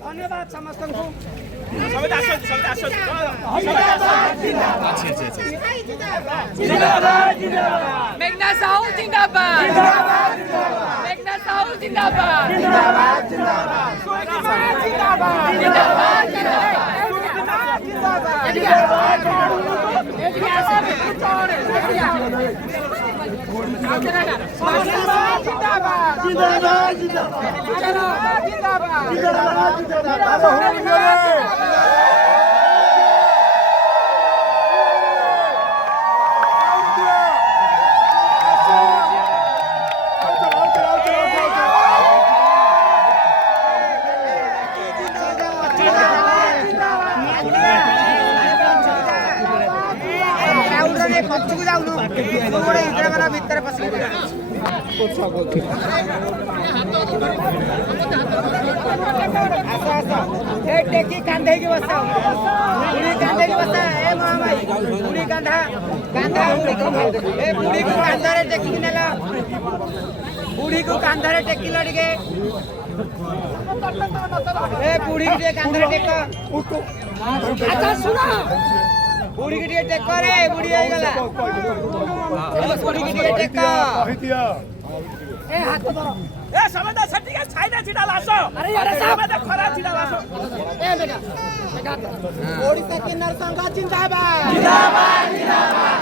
धन्यवाद समस्त को मेघना साहू जिंदाबाद मेघना साहू जिंदाबाद पछुक जाऊनु गोटे इंदिरा भितर पसी टेकी कांधे की बसा बुढ़ी कांधे की बसा ए महामाई बुढ़ी कांधा कांधा ए बुढ़ी को कांधा रे टेकी नेला बुढ़ी को कांधा रे टेकी लड़के ए बुढ़ी के कांधा रे टेक अच्छा सुनो बुढ़ी की टे टेक रे बुढ़ी हो गला बुढ़ी की टे टेक ए हाथ धरो ए समझदा छठी के छाइना छिडा लासो अरे यार साहब समझदा खरा छिडा लासो ए बेटा ओडिशा किन्नर संघ जिंदाबाद जिंदाबाद जिंदाबाद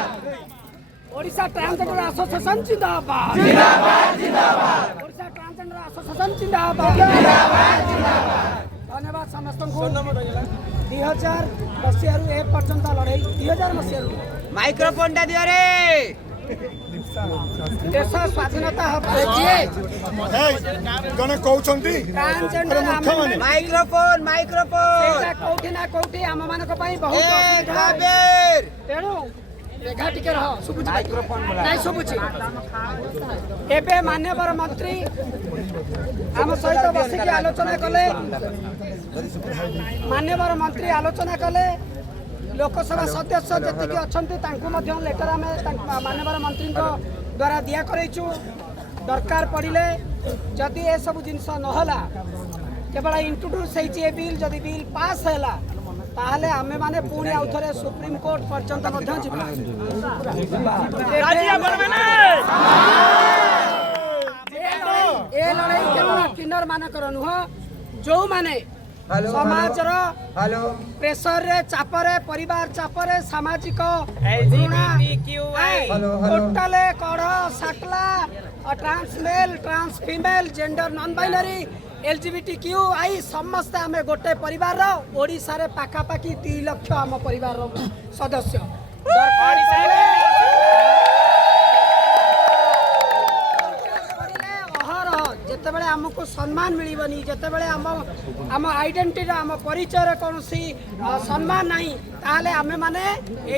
ओडिशा ट्रांसजेंडर एसोसिएशन जिंदाबाद जिंदाबाद जिंदाबाद ओडिशा ट्रांसजेंडर एसोसिएशन जिंदाबाद जिंदाबाद जिंदाबाद धन्यवाद समस्त को 2000 मसीहारू ए पर्यंत लड़ाई 2000 मसीहारू माइक्रोफोन टा दियो रे देश स्वाधीनता हबे जने कहउछंती ट्रांसजेंडर माइक्रोफोन सेटा कोठी ना कोठी हम मानक पई बहुत असुविधा तेणु मेघा टिके रह सुबुची माइक्रोफोन नाही सुबुची एबे माननीय मंत्री हम सहित बसिक आलोचना कले माननीय मंत्री आलोचना कले लोकसभा सदस्य जी अच्छा लेटर आम माननीय मंत्री द्वारा दिया करैछु दरकार पड़े जदि ए सब जिनस नहला केवल इंट्रोड्यूस होइछि बिल जदि बिल पास हैला ताहले आमे माने पुणी आउ थरे सुप्रीम कोर्ट पर्यंत मध्य जिबा ए लड़ाई केवल किन्नर मानकर नुह जो माने समाज प्रेसर रे चाप रे परिवार चाप रे सामाजिक टोटल कड़ साकला trans male trans female gender non binary LGBTQI समस्त आम गोटे परिवार ओडिशा रे पाखापाखि 3 लाख आम परिवार सदस्य जितेबाला आमको सम्मान मिलबनी जितेबाला आम आइडेंटिटी आम परिचय कौन सम्मान नहीं ताहले आमे माने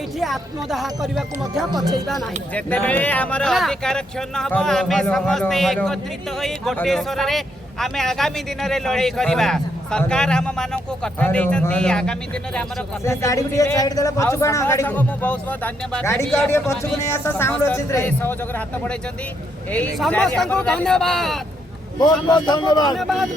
एठी आत्मदाह करबा को मध्य पछैबा नहीं जेतेबेले हमर अधिकार क्षण हबो आमे समस्त एकत्रित होई गोटे स्वर रे आमे आगामी दिन रे लड़ाई करबा सरकार हम मानन को कथा देइछंती आगामी दिन रे हमर कथा गाड़ी के साइड देला पछुकाना गाड़ी को बहुत बहुत धन्यवाद गाड़ी गाड़ी पछुक नै आसा साउंड अछि रे सहयोग रे हाथ बढ़ाइछंती एई समस्त को धन्यवाद बहुत बहुत धन्यवाद।